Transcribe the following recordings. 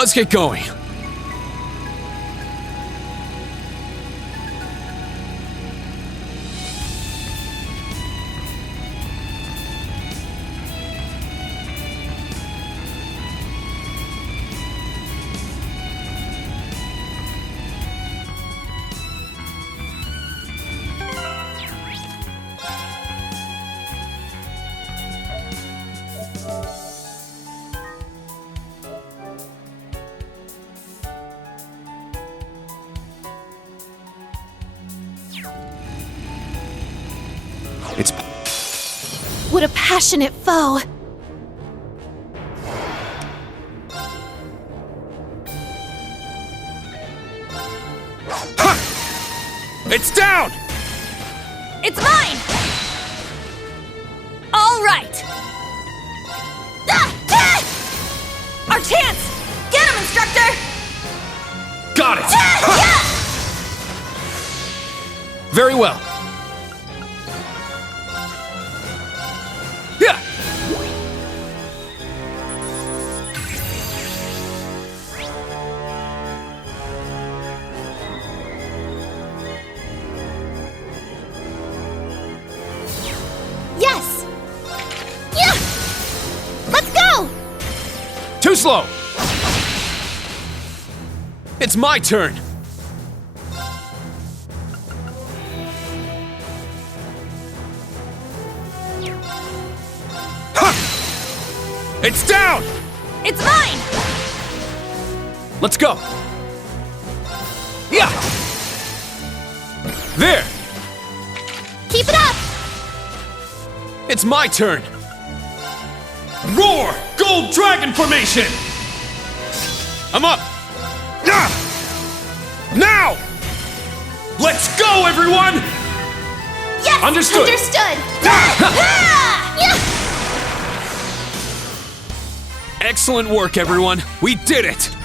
Let's get going. It's... What a passionate foe! It's down! It's mine! All right! Our chance! Get him, instructor! Got it! Yeah! Very well. Yeah! Yes! Yeah! Let's go! Too slow! It's my turn! Ha! It's down! It's mine! Let's go! Yeah! There! Keep it up! It's my turn! Roar! Gold Dragon Formation! I'm up! Yeah! Now! Let's go, everyone! Yes! Understood! Understood! Ah! Yeah! Excellent work, everyone! We did it!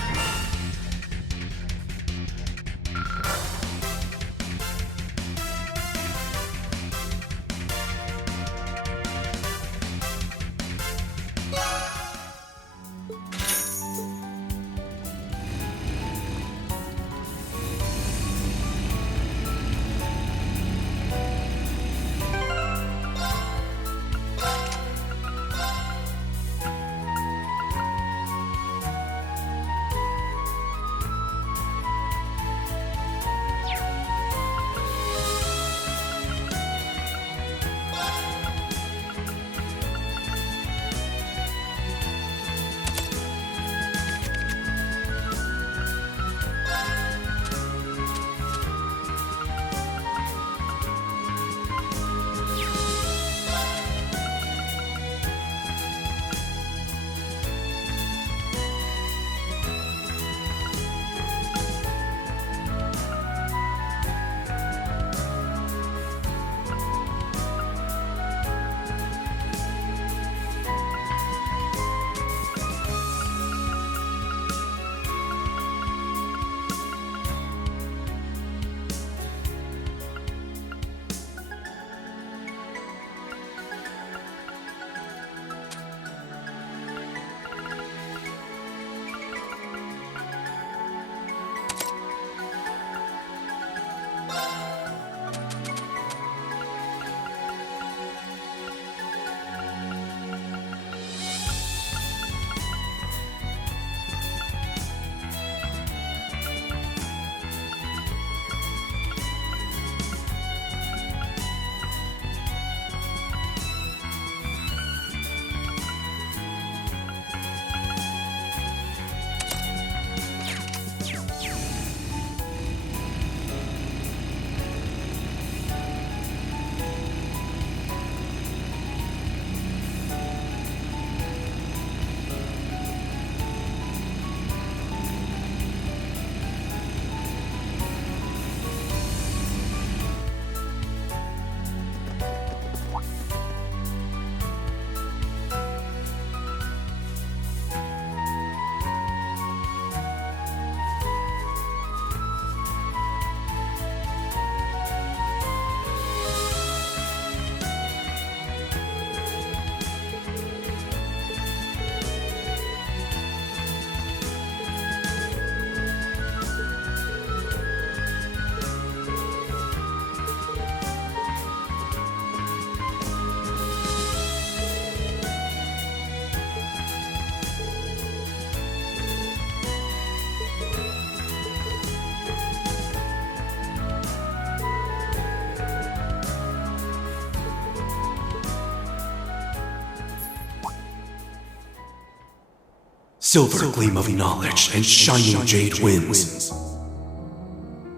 silver gleam of knowledge and shining jade winds.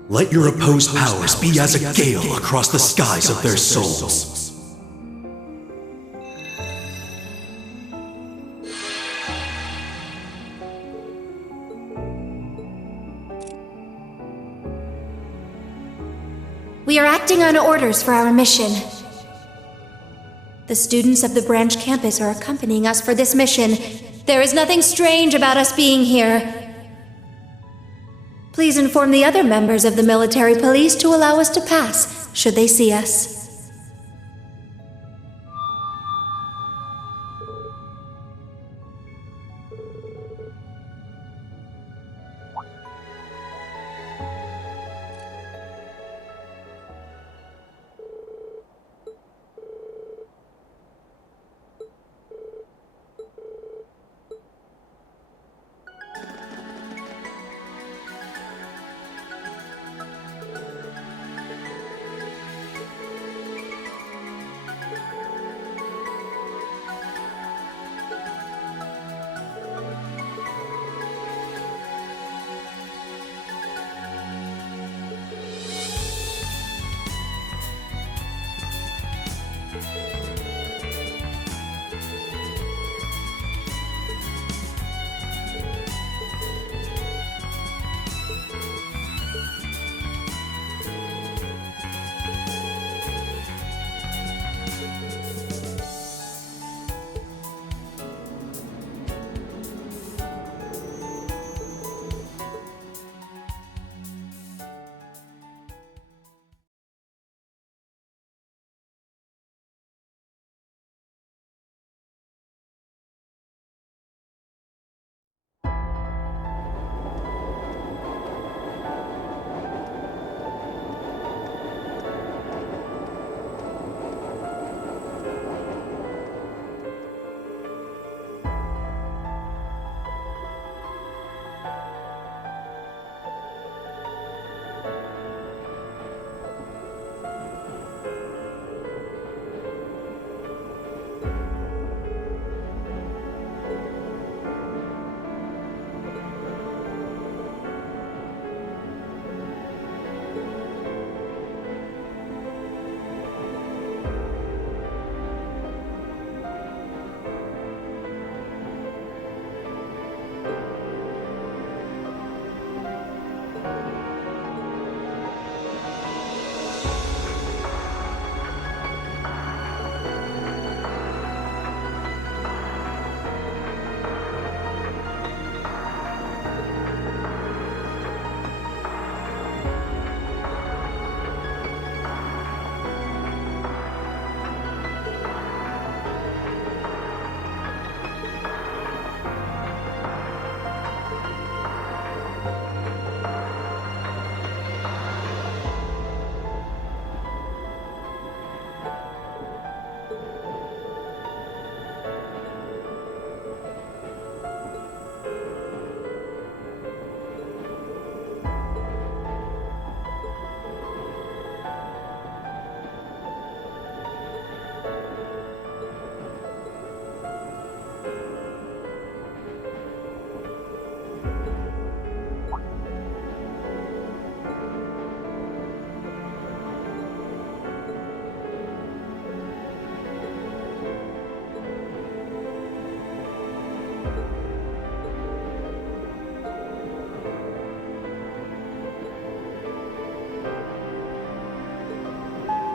Let your opposed powers be as a gale across the skies of their souls. We are acting on orders for our mission. The students of the branch campus are accompanying us for this mission. There is nothing strange about us being here. Please inform the other members of the military police to allow us to pass, should they see us.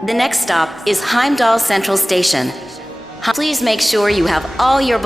The next stop is Heimdall Central Station. Please make sure you have all your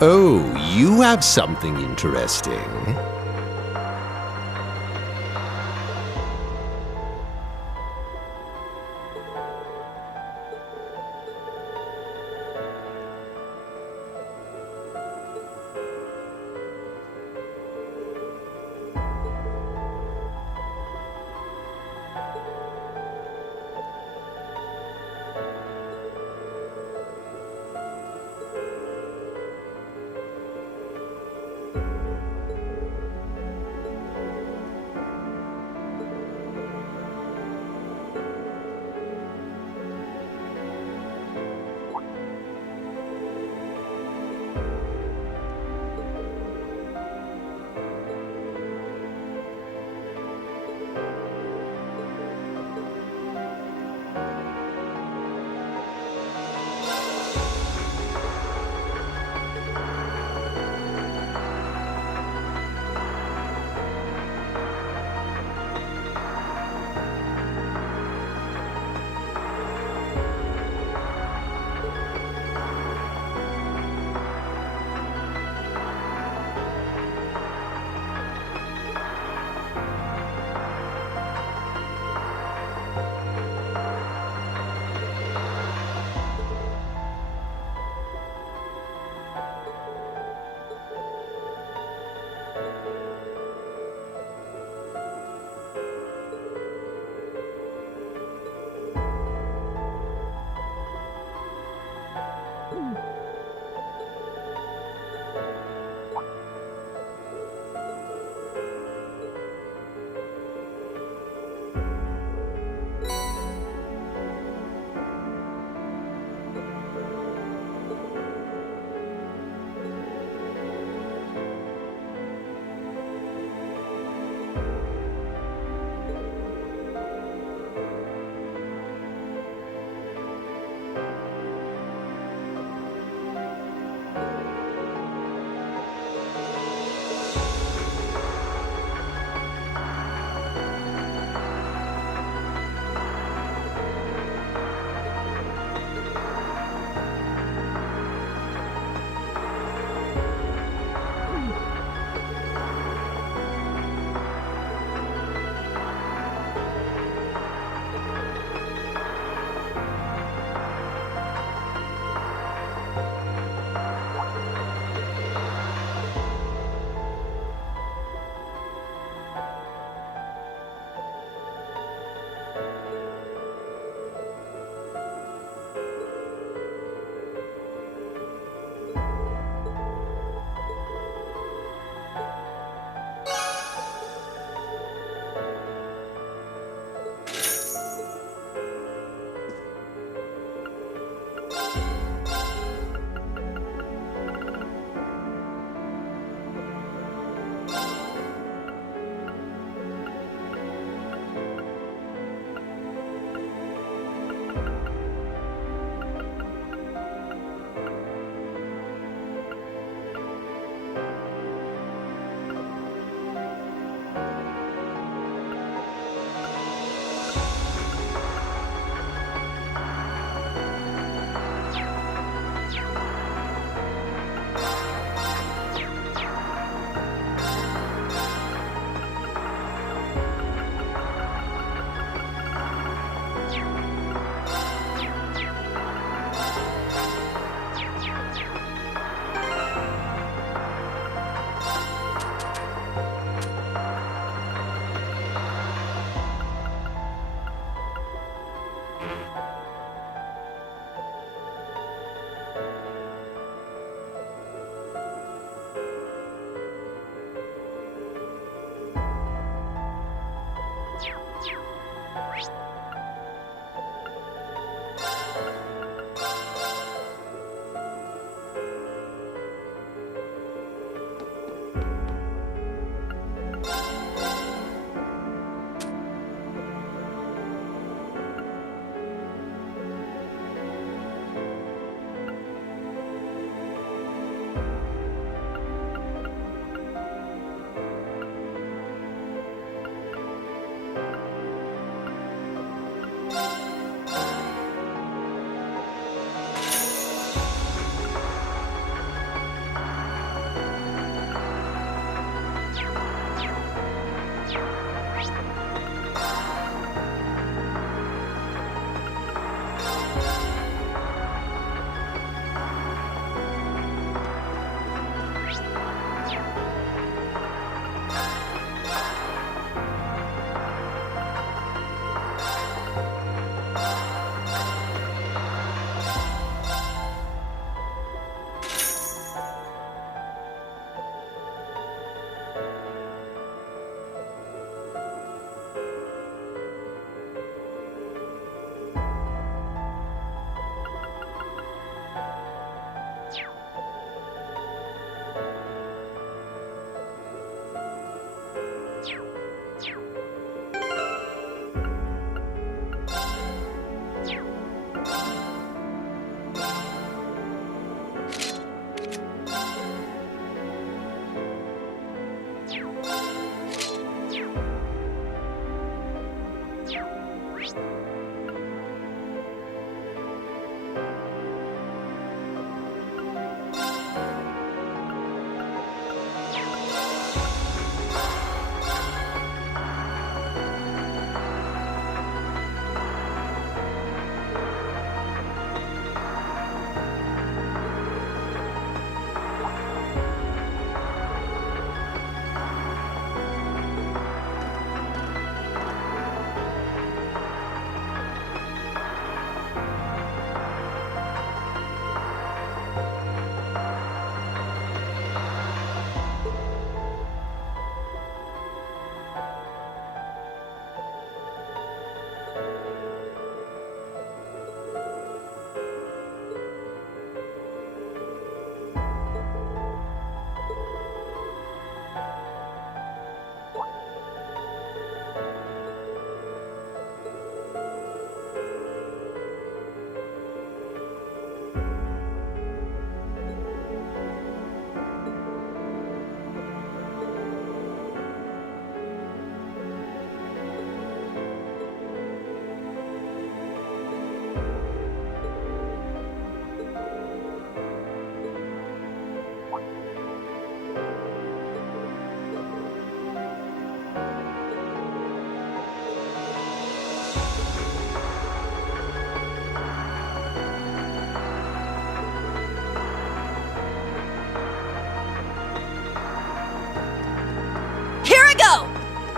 Oh, you have something interesting.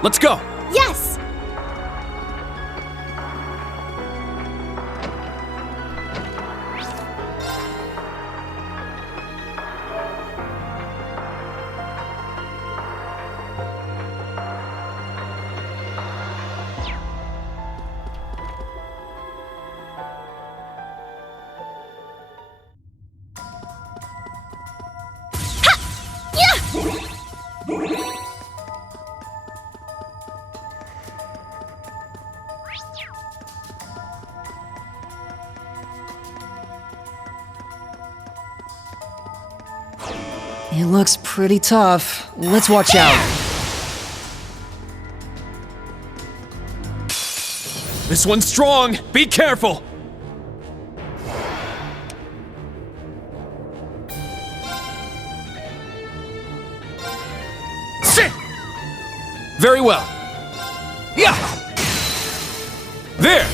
Let's go! Yes! It looks pretty tough. Let's watch out. This one's strong! Be careful! Sit! Very well. Yeah! There!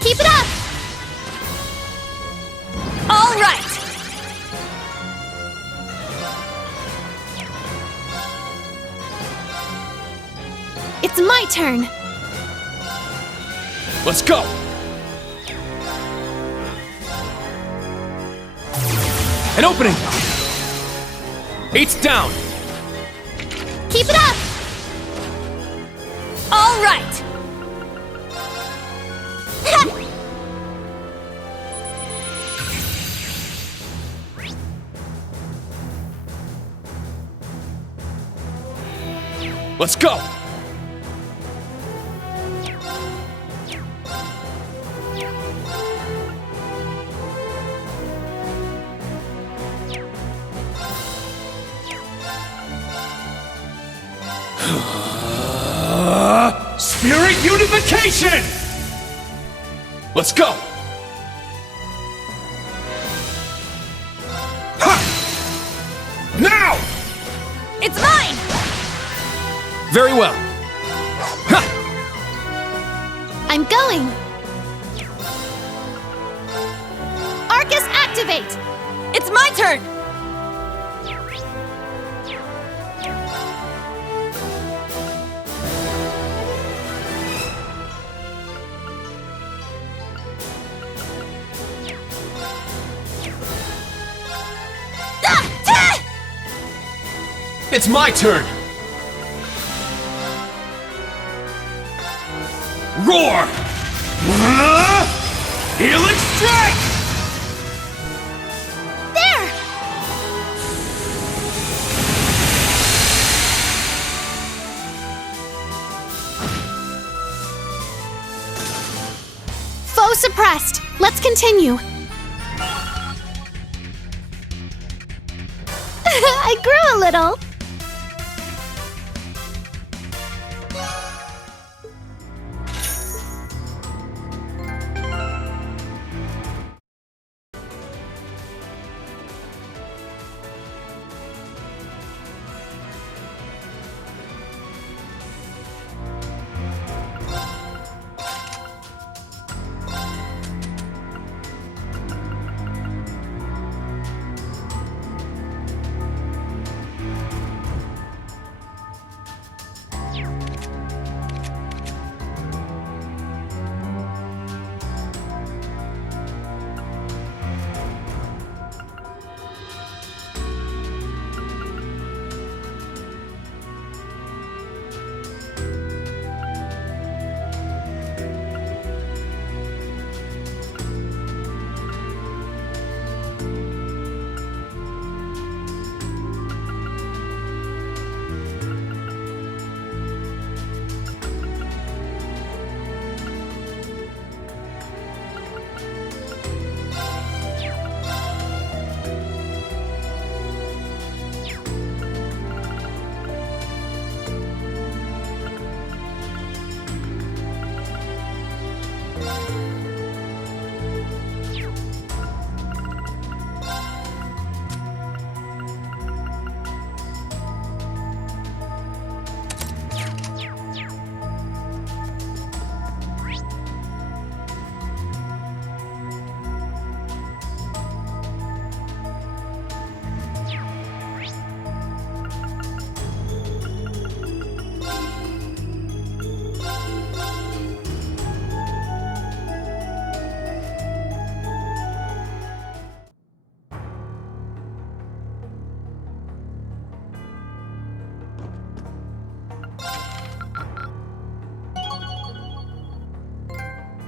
Keep it up! All right! It's my turn! Let's go! An opening! 8's down! Keep it up! All right! Let's go! Spirit unification! Let's go! Ha! Now! It's mine! Very well. Ha! I'm going! Arcus, activate! It's my turn! It's my turn! Roar! Healing strike! There! Foe suppressed. Let's continue. I grew a little.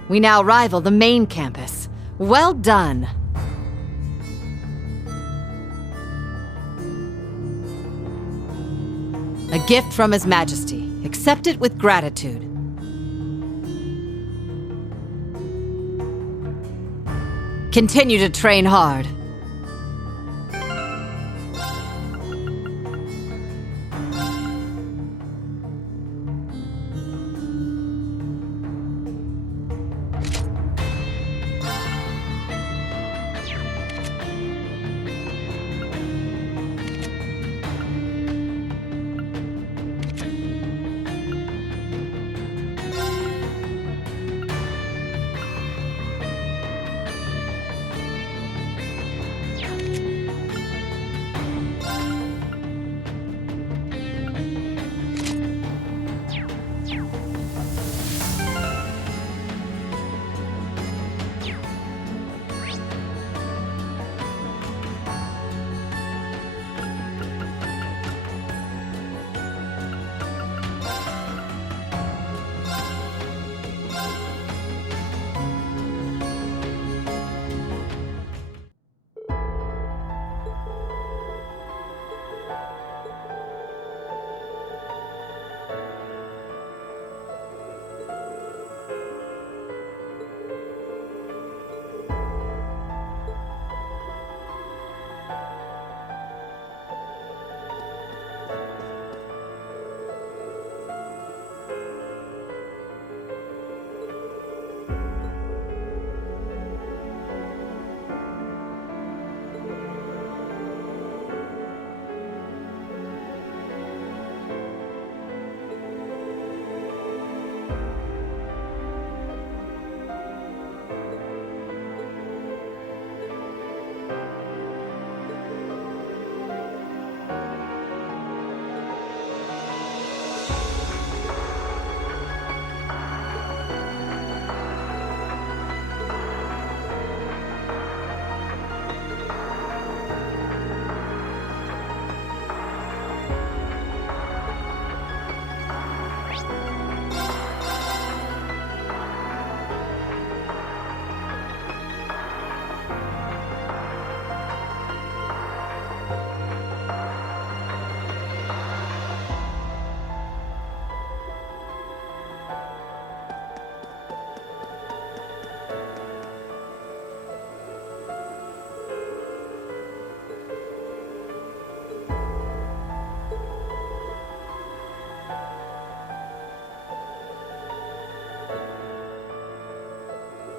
We now rival the main campus. Well done. A gift from His Majesty. Accept it with gratitude. Continue to train hard.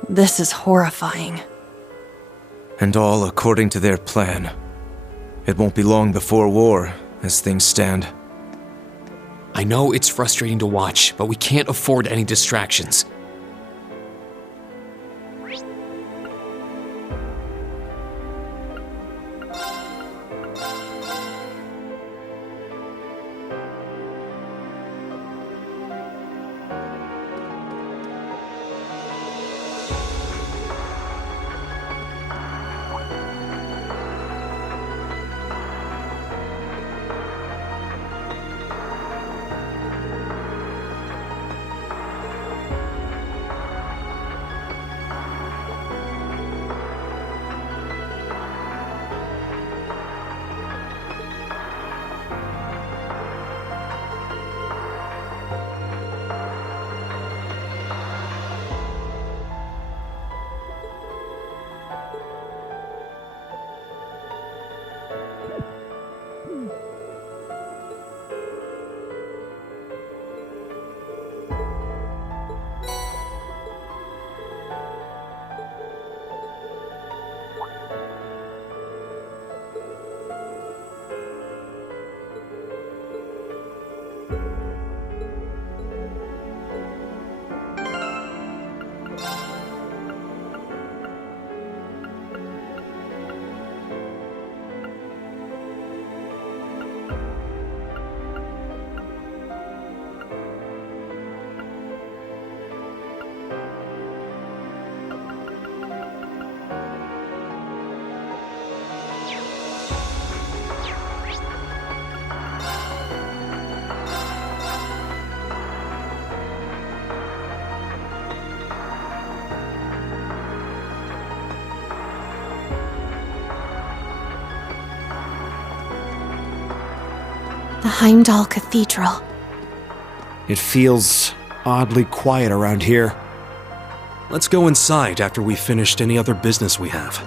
This is horrifying. And all according to their plan. It won't be long before war, as things stand. I know it's frustrating to watch, but we can't afford any distractions. The Heimdall Cathedral. It feels oddly quiet around here. Let's go inside after we've finished any other business we have.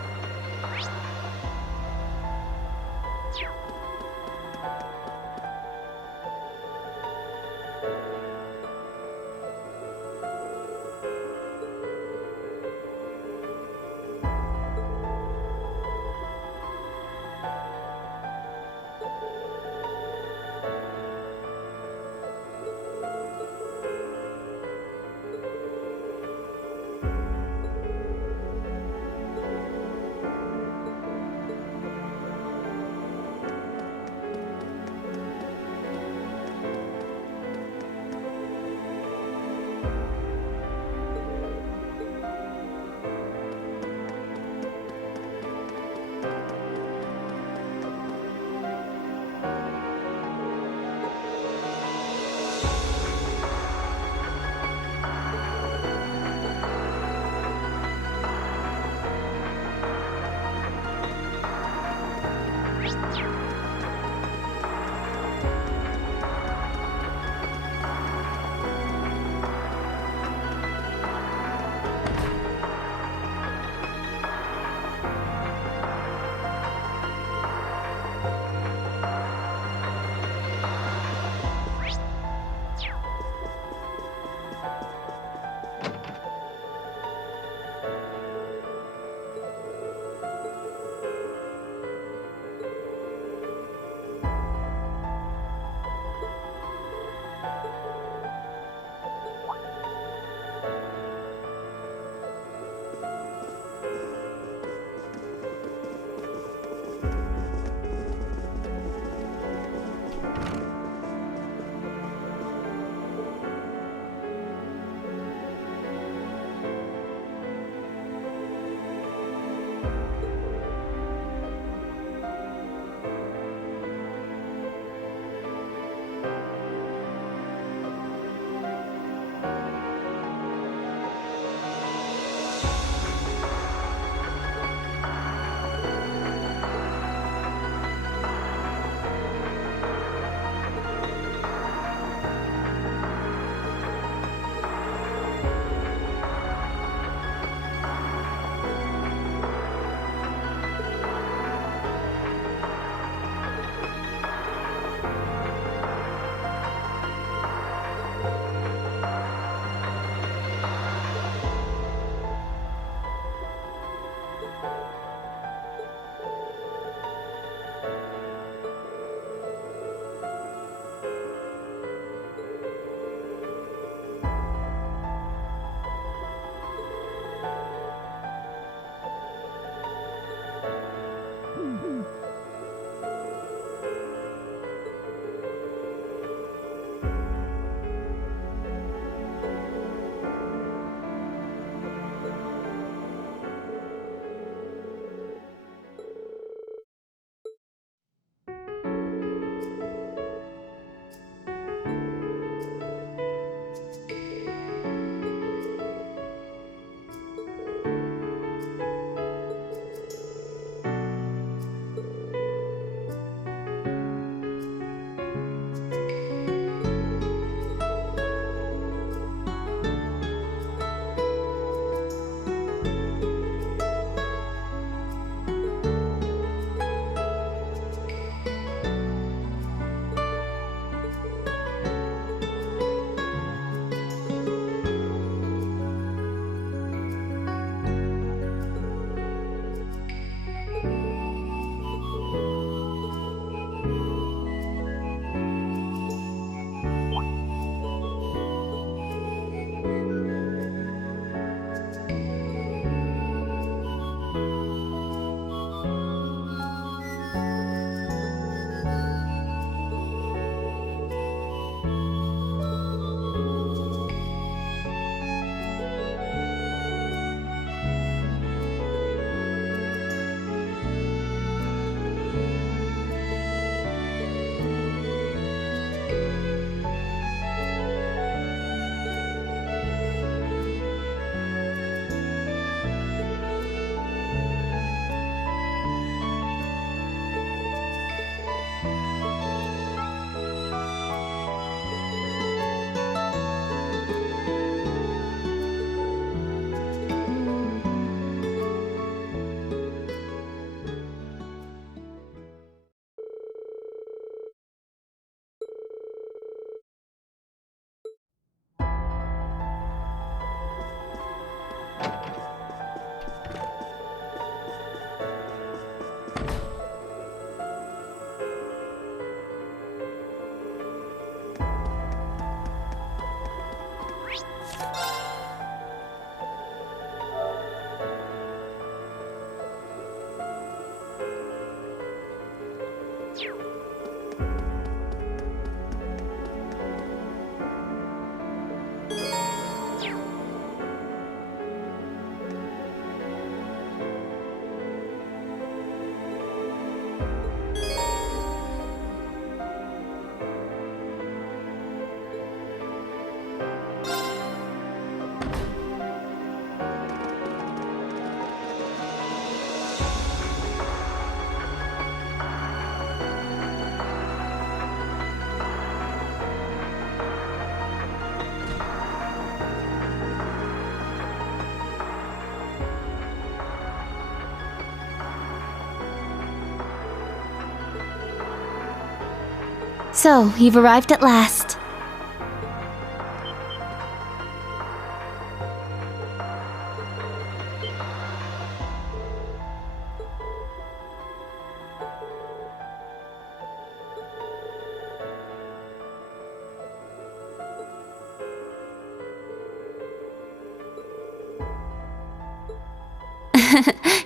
So, you've arrived at last.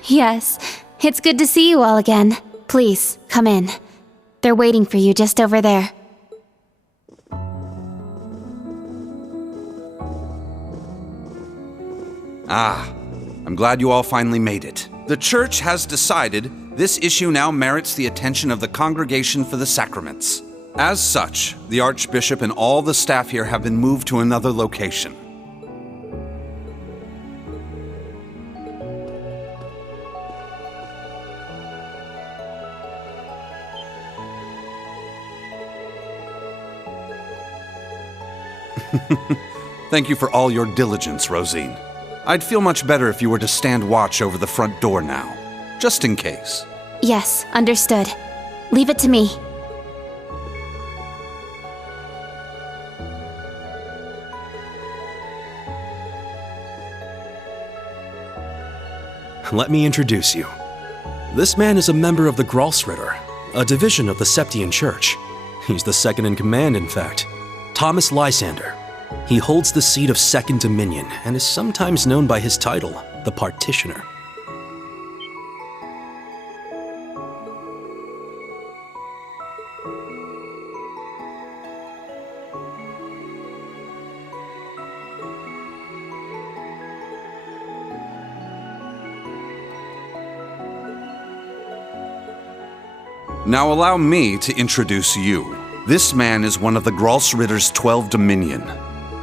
Yes, it's good to see you all again. Please, come in. They're waiting for you just over there. Ah, I'm glad you all finally made it. The church has decided this issue now merits the attention of the Congregation for the Sacraments. As such, the Archbishop and all the staff here have been moved to another location. Thank you for all your diligence, Rosine. I'd feel much better if you were to stand watch over the front door now, just in case. Yes, understood. Leave it to me. Let me introduce you. This man is a member of the Gralsritter, a division of the Septian Church. He's the second in command, in fact. Thomas Lysander. He holds the seat of Second Dominion and is sometimes known by his title, the Partitioner. Now allow me to introduce you. This man is one of the Gralsritter's 12 Dominion,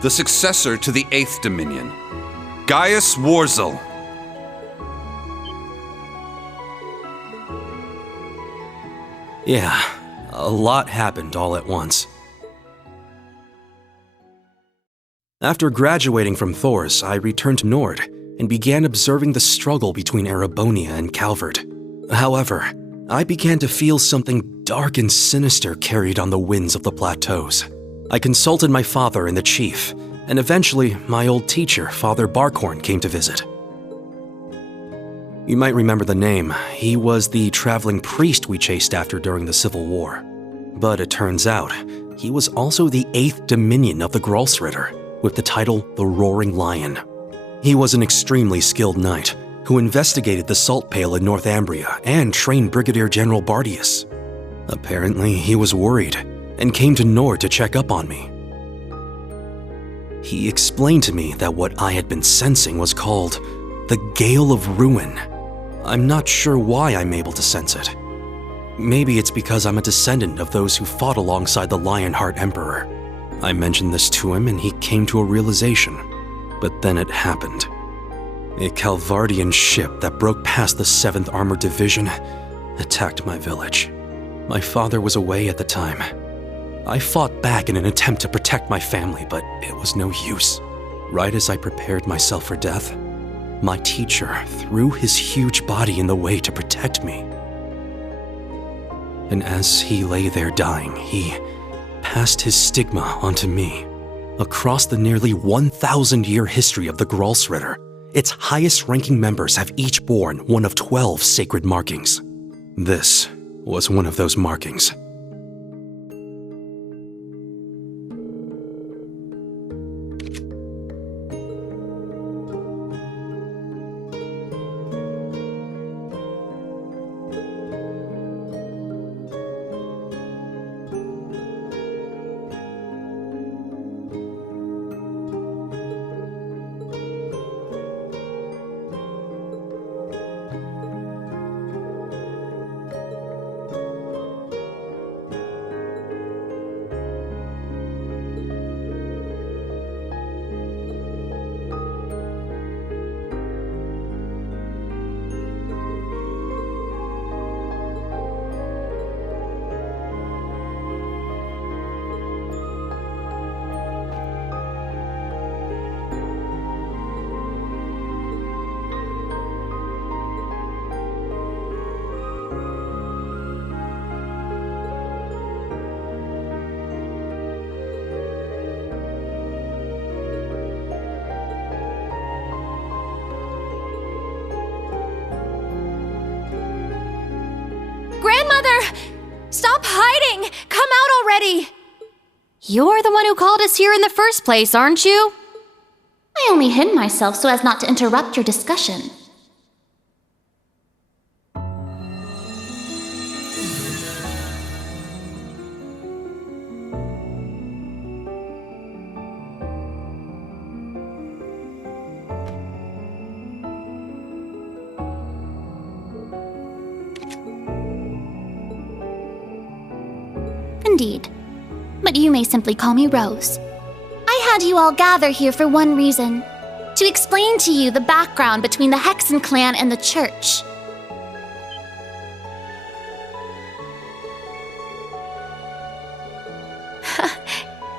the successor to the 8th Dominion, Gaius Warzel. Yeah, a lot happened all at once. After graduating from Thors, I returned to Nord and began observing the struggle between Erebonia and Calvert. However, I began to feel something dark and sinister carried on the winds of the plateaus. I consulted my father and the chief, and eventually my old teacher, Father Barkhorn, came to visit. You might remember the name. He was the traveling priest we chased after during the Civil War. But it turns out, he was also the 8th Dominion of the Gralsritter, with the title the Roaring Lion. He was an extremely skilled knight, who investigated the salt pail in Northumbria and trained Brigadier General Bardius. Apparently, he was worried and came to Nord to check up on me. He explained to me that what I had been sensing was called the Gale of Ruin. I'm not sure why I'm able to sense it. Maybe it's because I'm a descendant of those who fought alongside the Lionheart Emperor. I mentioned this to him and he came to a realization. But then it happened. A Calvardian ship that broke past the 7th Armored Division attacked my village. My father was away at the time. I fought back in an attempt to protect my family, but it was no use. Right as I prepared myself for death, my teacher threw his huge body in the way to protect me. And as he lay there dying, he passed his stigma onto me. Across the nearly 1,000-year history of the Gralsritter, its highest-ranking members have each borne one of 12 sacred markings. This was one of those markings. hiding? Come out already! You're the one who called us here in the first place, aren't you? I only hid myself so as not to interrupt your discussion. Indeed. But you may simply call me Rose. I had you all gather here for one reason. To explain to you the background between the Hexen clan and the church.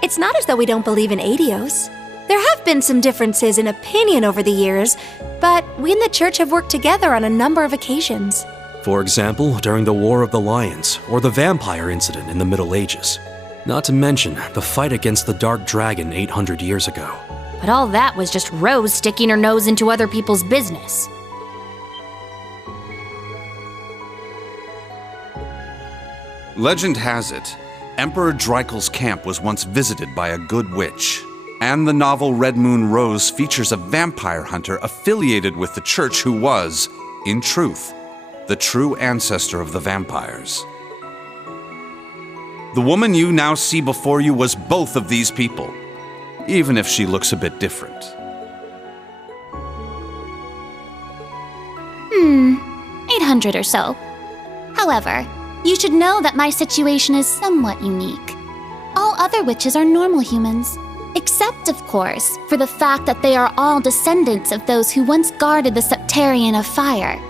It's not as though we don't believe in Adios. There have been some differences in opinion over the years, but we and the church have worked together on a number of occasions. For example, during the War of the Lions, or the vampire incident in the Middle Ages. Not to mention the fight against the Dark Dragon 800 years ago. But all that was just Rose sticking her nose into other people's business. Legend has it, Emperor Dreikel's camp was once visited by a good witch. And the novel Red Moon Rose features a vampire hunter affiliated with the church who was, in truth, the true ancestor of the vampires. The woman you now see before you was both of these people, even if she looks a bit different. 800 or so. However, you should know that my situation is somewhat unique. All other witches are normal humans, except, of course, for the fact that they are all descendants of those who once guarded the Septarian of Fire.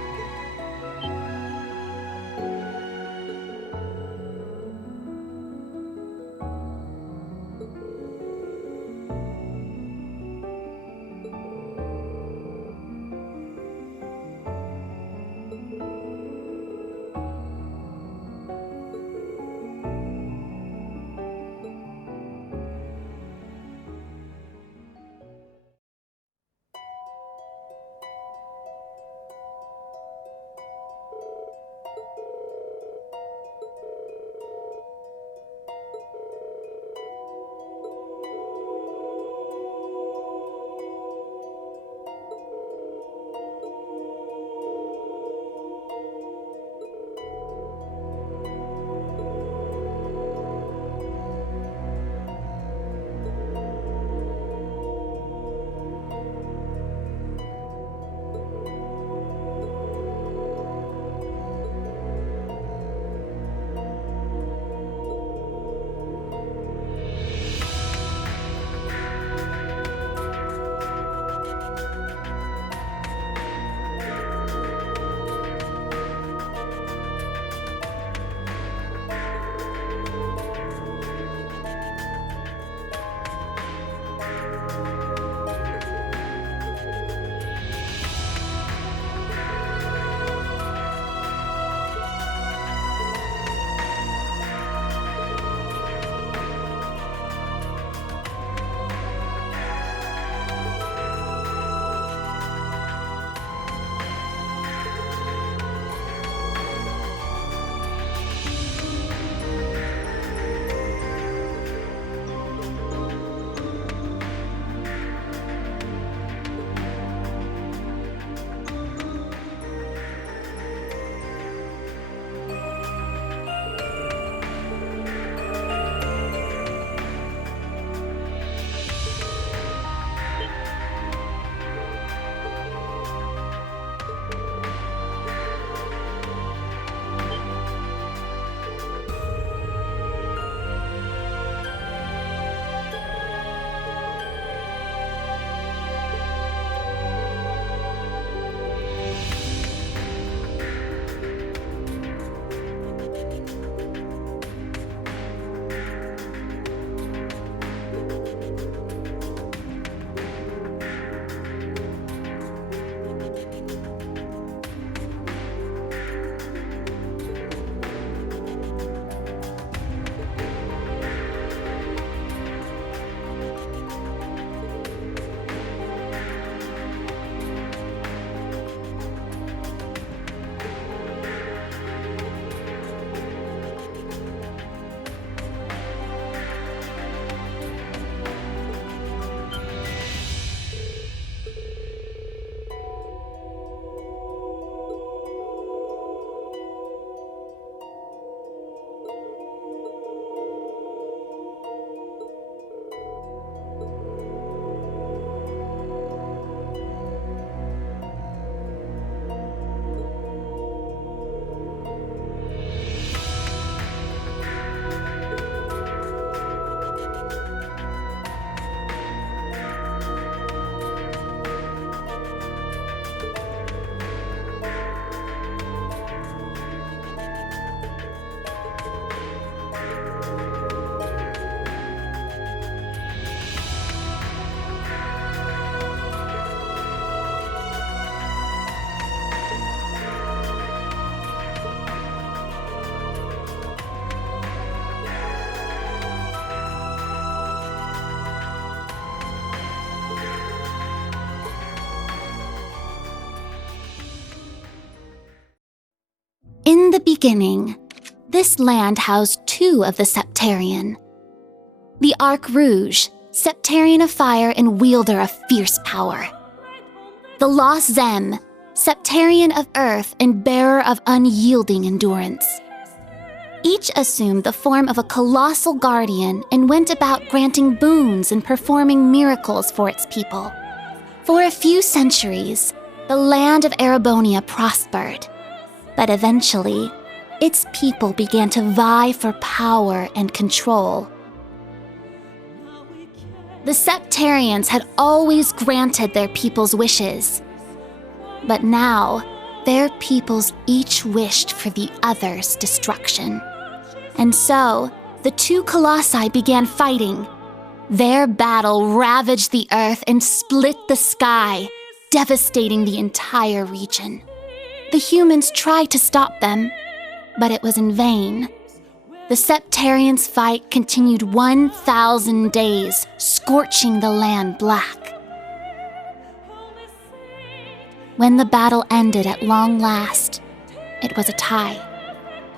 beginning, this land housed two of the Septarian. The Arc Rouge, Septarian of fire and wielder of fierce power. The Lost Zem, Septarian of earth and bearer of unyielding endurance. Each assumed the form of a colossal guardian and went about granting boons and performing miracles for its people. For a few centuries, the land of Erebonia prospered, but eventually, its people began to vie for power and control. The Septarians had always granted their people's wishes, but now their peoples each wished for the other's destruction. And so, the two colossi began fighting. Their battle ravaged the earth and split the sky, devastating the entire region. The humans tried to stop them, but it was in vain. The Septarians' fight continued 1,000 days, scorching the land black. When the battle ended at long last, it was a tie.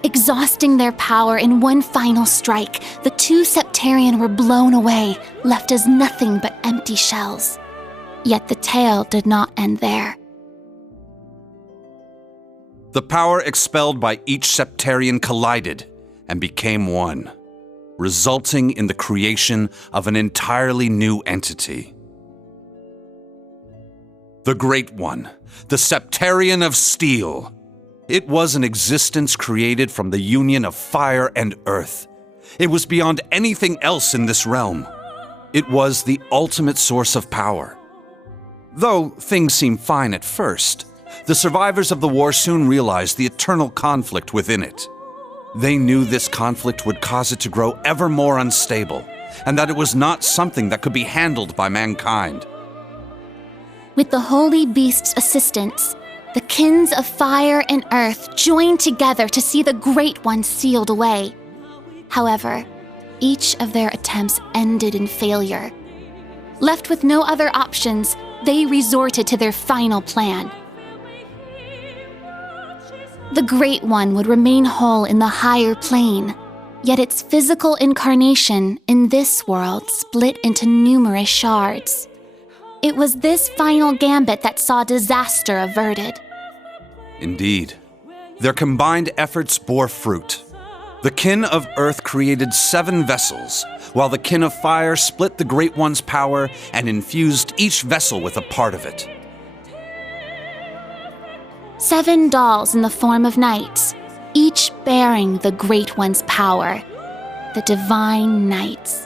Exhausting their power in one final strike, the two Septarian were blown away, left as nothing but empty shells. Yet the tale did not end there. The power expelled by each Septarian collided and became one, resulting in the creation of an entirely new entity. The Great One, the Septarian of Steel. It was an existence created from the union of fire and earth. It was beyond anything else in this realm. It was the ultimate source of power. Though things seemed fine at first, the survivors of the war soon realized the eternal conflict within it. They knew this conflict would cause it to grow ever more unstable, and that it was not something that could be handled by mankind. With the Holy Beast's assistance, the kins of fire and earth joined together to see the Great One sealed away. However, each of their attempts ended in failure. Left with no other options, they resorted to their final plan. The Great One would remain whole in the higher plane, yet its physical incarnation in this world split into numerous shards. It was this final gambit that saw disaster averted. Indeed, their combined efforts bore fruit. The kin of Earth created 7 vessels, while the kin of Fire split the Great One's power and infused each vessel with a part of it. 7 dolls in the form of knights, each bearing the Great One's power, the Divine Knights.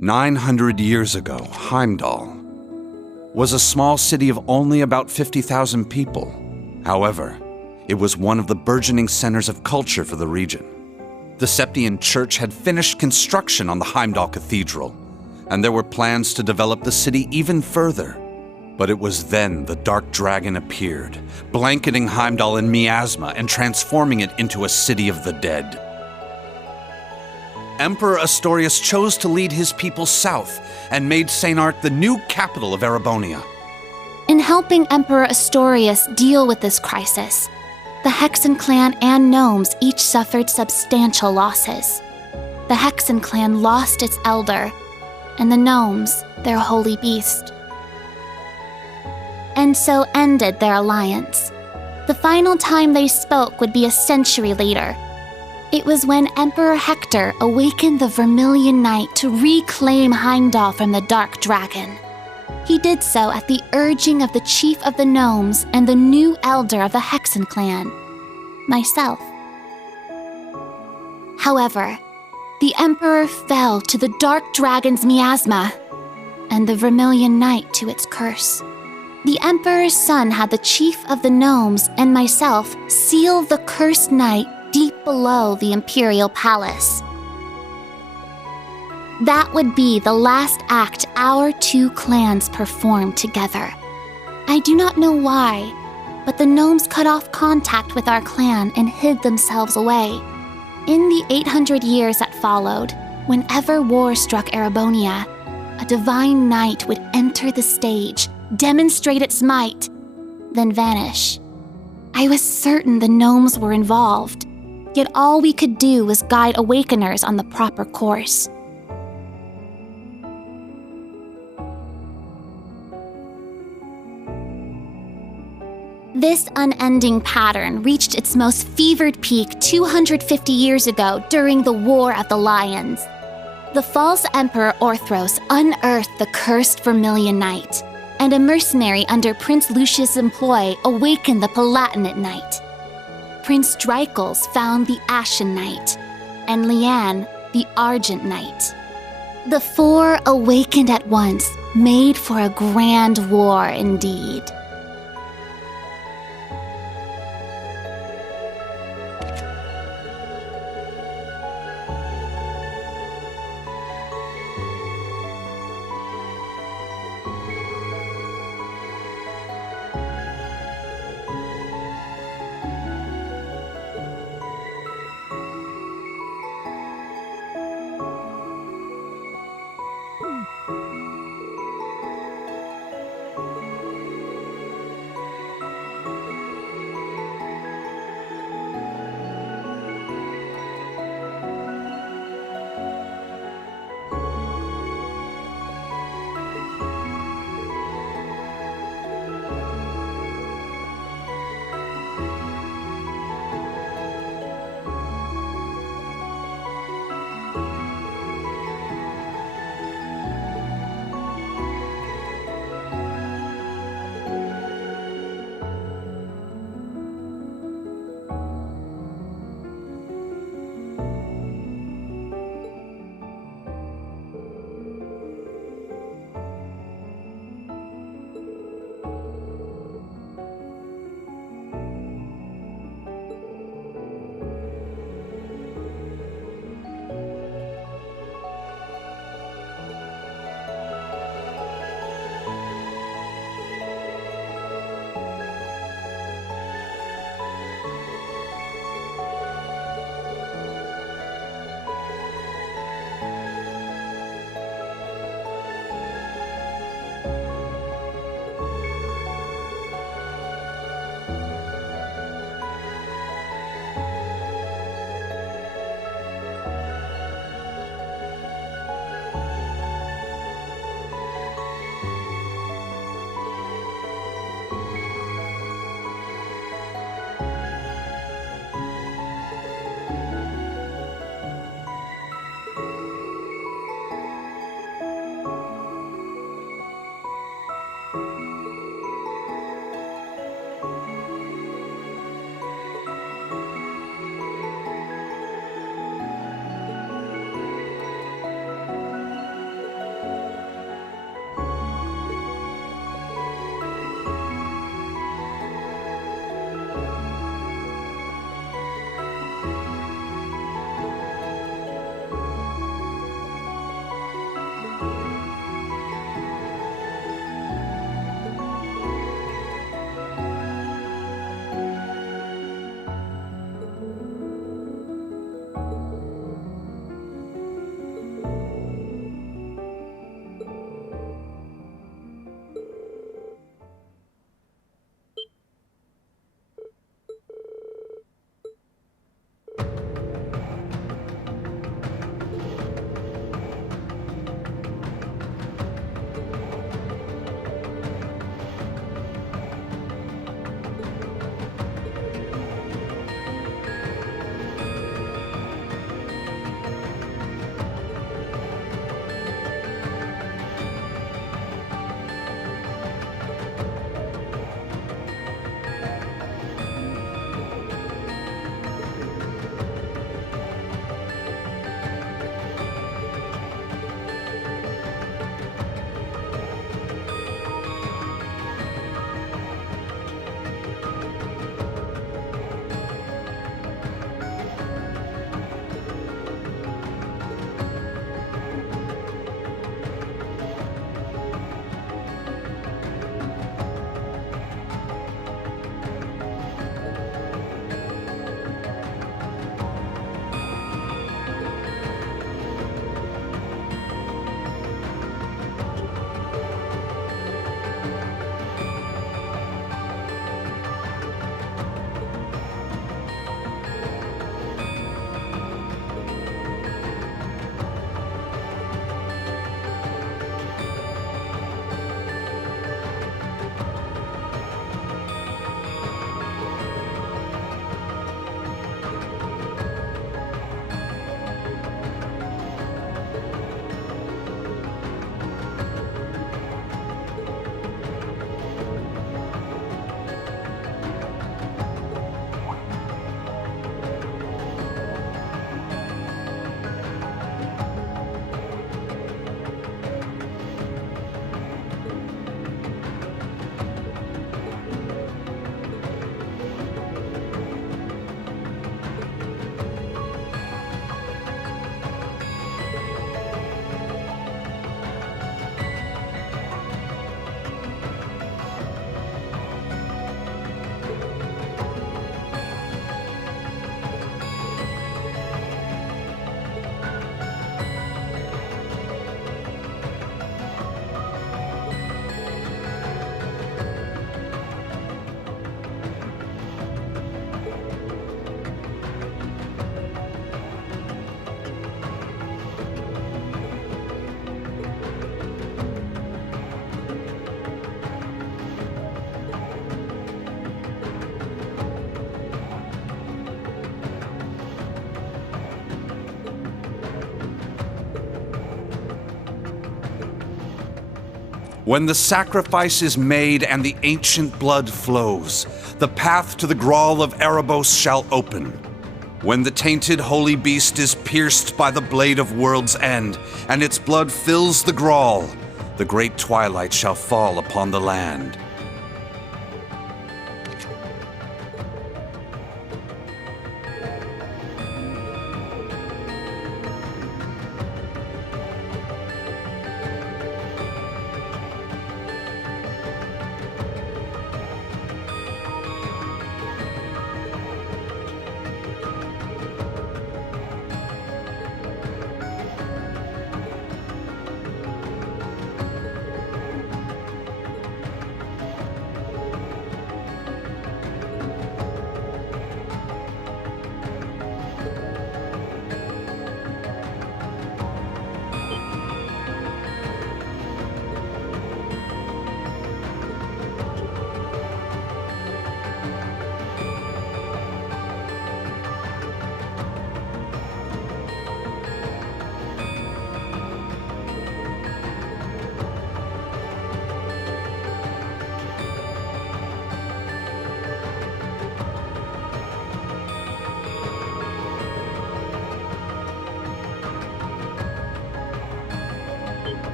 "900 years ago, Heimdall was a small city of only about 50,000 people. However, it was one of the burgeoning centers of culture for the region. The Septian Church had finished construction on the Heimdall Cathedral, and there were plans to develop the city even further. But it was then the Dark Dragon appeared, blanketing Heimdall in miasma and transforming it into a city of the dead. Emperor Astorius chose to lead his people south and made St. Art the new capital of Erebonia. In helping Emperor Astorius deal with this crisis, the Hexen clan and gnomes each suffered substantial losses. the Hexen clan lost its elder, and the gnomes their holy beast. And so ended their alliance. The final time they spoke would be a century later. It was when Emperor Hector awakened the Vermilion Knight to reclaim Heimdall from the Dark Dragon. He did so at the urging of the chief of the gnomes and the new elder of the Hexen clan, myself. However, the Emperor fell to the Dark Dragon's miasma, and the Vermilion Knight to its curse. The Emperor's son had the chief of the gnomes and myself seal the cursed knight deep below the Imperial Palace. That would be the last act our two clans performed together. I do not know why, but the gnomes cut off contact with our clan and hid themselves away. In the 800 years that followed, whenever war struck Erebonia, a divine knight would enter the stage, demonstrate its might, then vanish. I was certain the gnomes were involved, yet all we could do was guide awakeners on the proper course. This unending pattern reached its most fevered peak 250 years ago during the War of the Lions. The false Emperor Orthros unearthed the cursed Vermilion Knight, and a mercenary under Prince Lucius' employ awakened the Palatinate Knight. Prince Dreichels found the Ashen Knight, and Leanne the Argent Knight. The four awakened at once, made for a grand war indeed. When the sacrifice is made and the ancient blood flows, the path to the Grawl of Erebos shall open. When the tainted holy beast is pierced by the blade of World's End, and its blood fills the Grawl, the great twilight shall fall upon the land.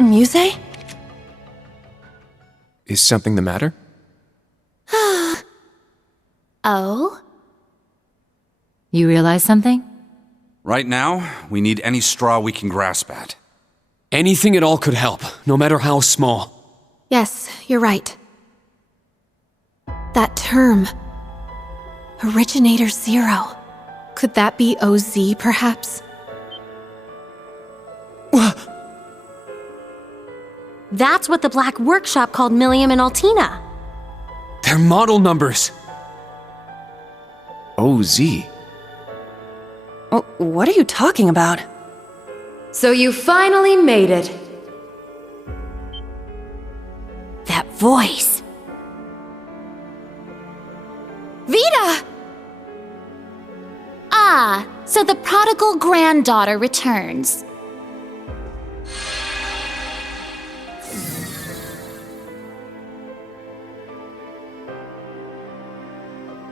Muse? Is something the matter? Oh? You realize something? Right now, we need any straw we can grasp at. Anything at all could help, no matter how small. Yes, you're right. That term, Originator Zero. Could that be OZ, perhaps? That's what the Black Workshop called Milliam and Altina. They're model numbers. OZ. Oh, what are you talking about? So you finally made it. That voice. Vita! Ah, so the prodigal granddaughter returns.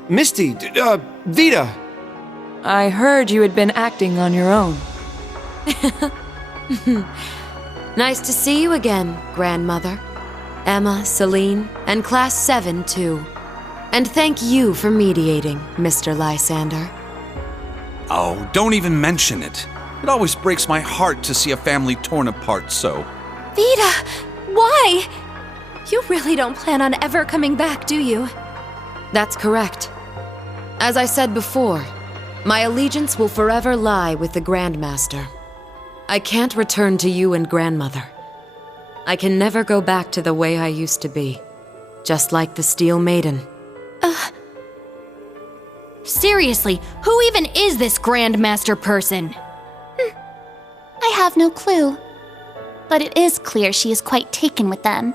Misty, Vita! I heard you had been acting on your own. Nice to see you again, Grandmother. Emma, Celine, and Class 7, too. And thank you for mediating, Mr. Lysander. Oh, don't even mention it. It always breaks my heart to see a family torn apart so. Vita! Why? You really don't plan on ever coming back, do you? That's correct. As I said before, my allegiance will forever lie with the Grandmaster. I can't return to you and Grandmother. I can never go back to the way I used to be, just like the Steel Maiden. Seriously, who even is this Grandmaster person? I have no clue. But it is clear she is quite taken with them.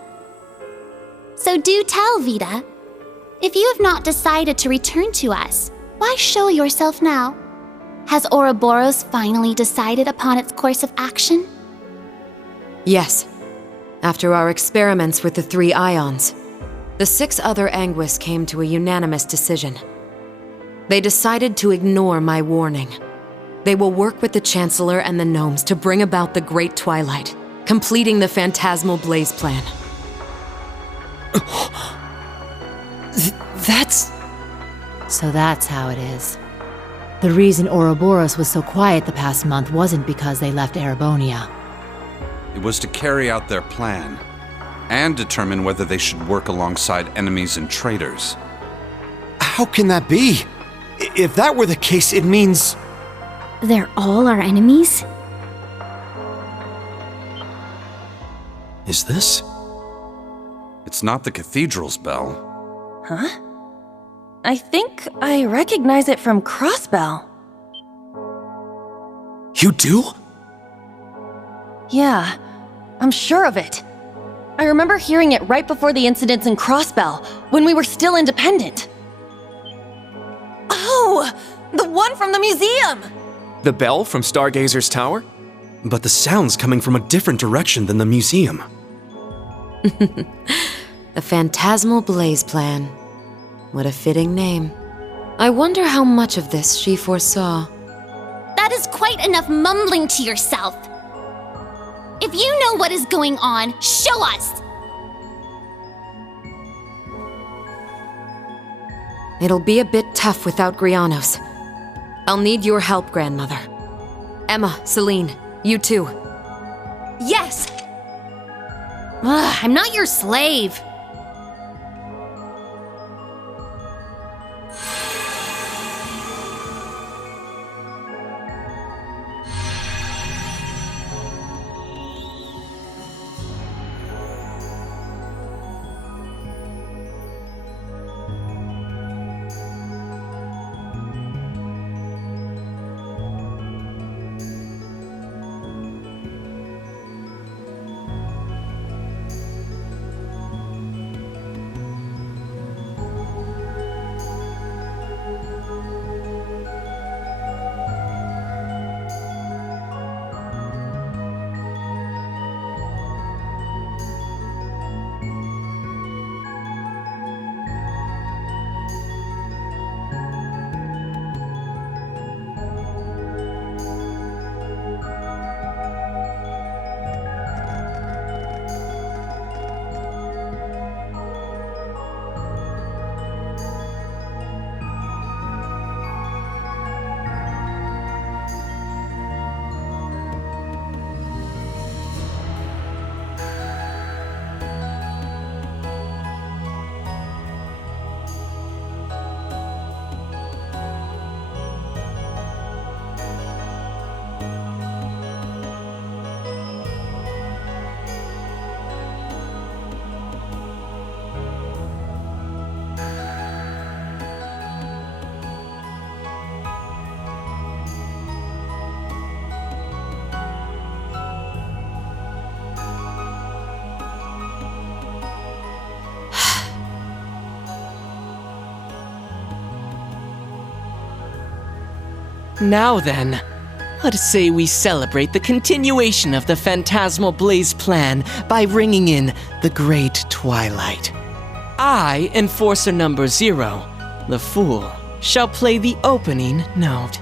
So do tell, Vita. If you have not decided to return to us, why show yourself now? Has Ouroboros finally decided upon its course of action? Yes. After our experiments with the 3 ions, the 6 other Anguis came to a unanimous decision. They decided to ignore my warning. They will work with the Chancellor and the Gnomes to bring about the Great Twilight, completing the Phantasmal Blaze plan. So that's how it is. The reason Ouroboros was so quiet the past month wasn't because they left Erebonia. It was to carry out their plan. and determine whether they should work alongside enemies and traitors. How can that be? If that were the case, it means... They're all our enemies? Is this? It's not the cathedral's bell. Huh? I think I recognize it from Crossbell. You do? Yeah, I'm sure of it. I remember hearing it right before the incidents in Crossbell, when we were still independent. Oh! The one from the museum! The bell from Stargazer's tower? But the sound's coming from a different direction than the museum. The Phantasmal Blaze Plan. What a fitting name. I wonder how much of this she foresaw. That is quite enough mumbling to yourself. If you know what is going on, show us! It'll be a bit tough without Grianos. I'll need your help, Grandmother. Emma, Celine, you too. Yes! Ugh, I'm not your slave. Now then, let's say we celebrate the continuation of the Phantasmal Blaze Plan by ringing in the Great Twilight. I, Enforcer Number 0, the Fool, shall play the opening note.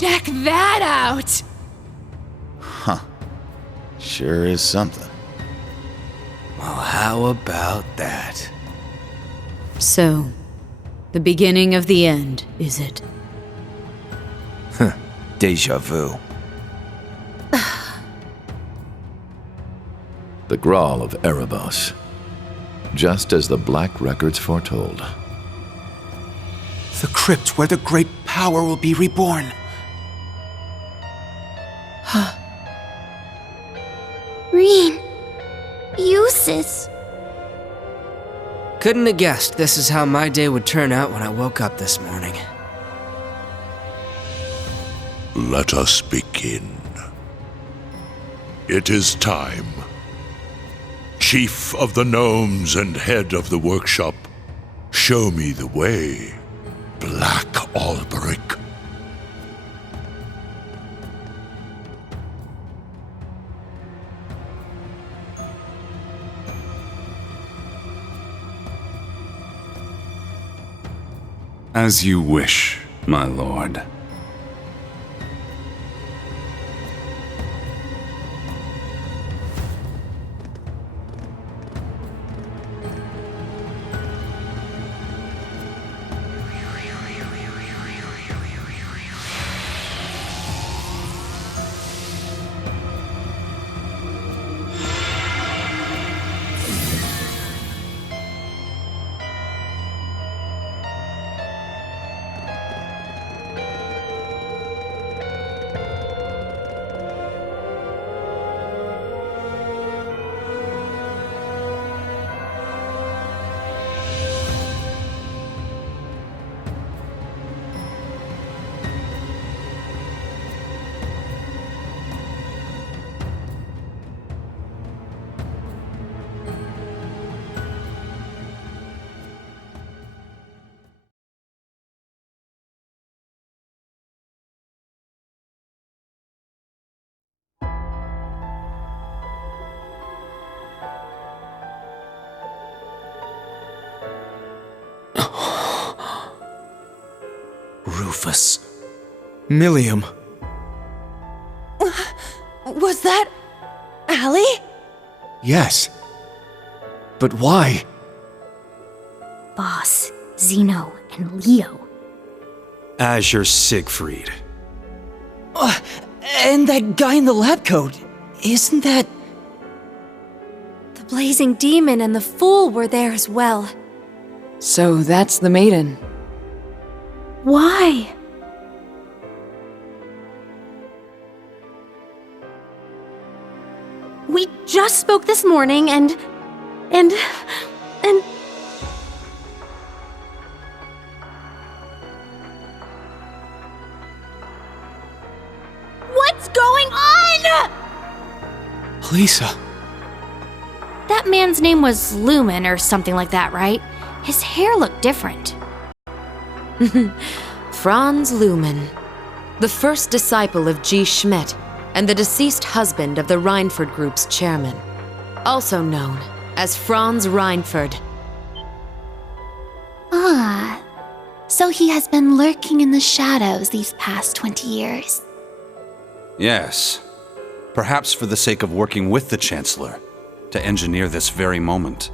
Check that out! Huh. Sure is something. Well, how about that? So, the beginning of the end, is it? Deja vu. The Grawl of Erebos. Just as the Black Records foretold. The crypt where the great power will be reborn. Reen. Uses. Couldn't have guessed this is how my day would turn out when I woke up this morning. Let us begin. It is time. Chief of the Gnomes and head of the workshop, show me the way, Black Alberic. As you wish, my lord. Rufus. Millium. Was that Allie? Yes. But why? Boss, Zeno, and Leo. Azure Siegfried. And that guy in the lab coat. Isn't that... The blazing demon and the fool were there as well. So that's the maiden. Why? We just spoke this morning and... What's going on?! Lisa. That man's name was Lumen or something like that, right? His hair looked different. Franz Lumen, the first disciple of G. Schmidt and the deceased husband of the Reinford Group's chairman, also known as Franz Reinford. Ah, so he has been lurking in the shadows these past 20 years. Yes. Perhaps for the sake of working with the Chancellor to engineer this very moment.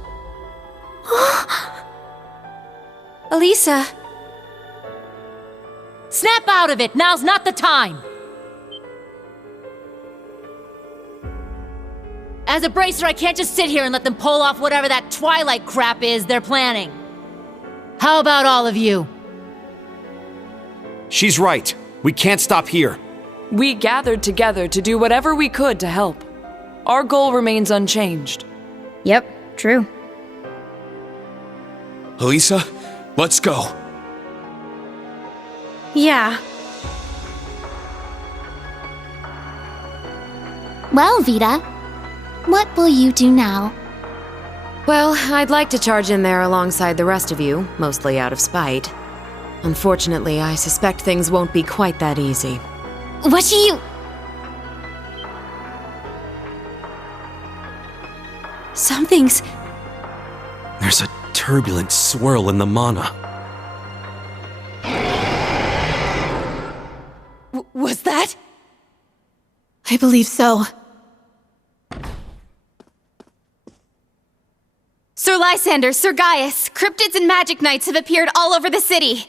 Elisa! Snap out of it! Now's not the time! As a bracer, I can't just sit here and let them pull off whatever that Twilight crap is they're planning. How about all of you? She's right. We can't stop here. We gathered together to do whatever we could to help. Our goal remains unchanged. Yep, true. Elisa, let's go. Yeah. Well, Vita, what will you do now? Well, I'd like to charge in there alongside the rest of you, mostly out of spite. Unfortunately, I suspect things won't be quite that easy. What do you... Something's... There's a turbulent swirl in the mana. I believe so. Sir Lysander, Sir Gaius, cryptids and magic knights have appeared all over the city.